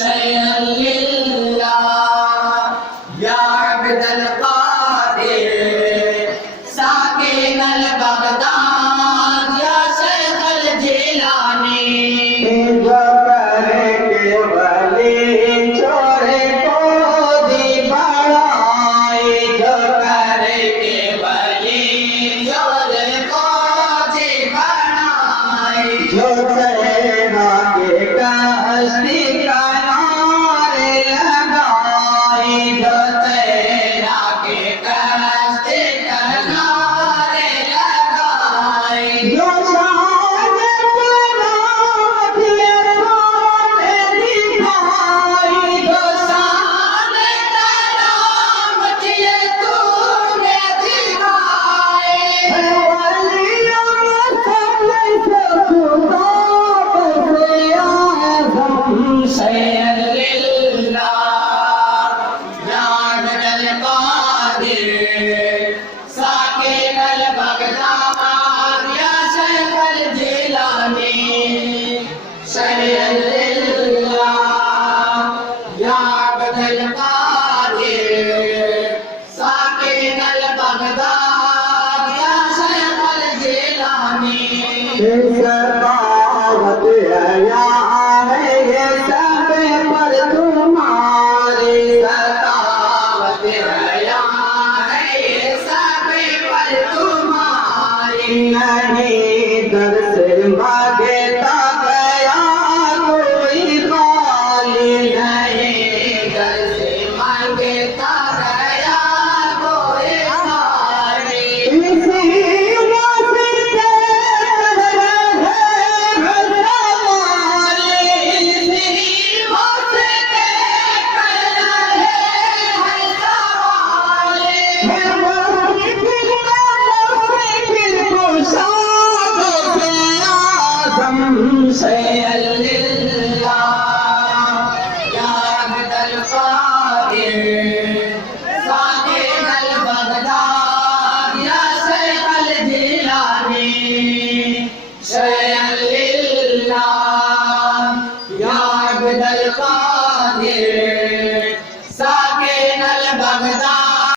शैअन लिल्लाह या अब्दुल कादिर साकिनल बगदाद या शेख अल जिलानी। जो करे के वली छोरे को दी बढ़ाई, जो करे के वली छोरे को दी बढ़ाई। जो सेना के कश्ती किनारे लगाई, जो सेना के कश्ती किनारे लगाई। जो शान करामत ये तूने दिखाई, जो शान करामत ये तूने दिखाई। वलियों में सबसे खुदा बसे आज़म शैअन लिल्लाह या अब्दुल कादिर साकिनल बगदाद या शेख अल जिलानी। शैअन लिल्लाह या अब्दुल कादिर साकिनल बगदाद या शेख अल जिलानी। सतावत यहाँ है ये सब पर तुम्हारी, सतावत यहाँ है ये सब पर तुम्हारी। नहीं दर से मांगता गया कोई खाली, नहीं घर से मांगता गया कोई खाली। इसी वास्ते रहे हमारे, इसी वास्ते कर रहे हैं सवाले। शैअन लिल्लाह या अब्दुल कादिर साकिनल बगदाद या शेख अल जिलानी। शैअन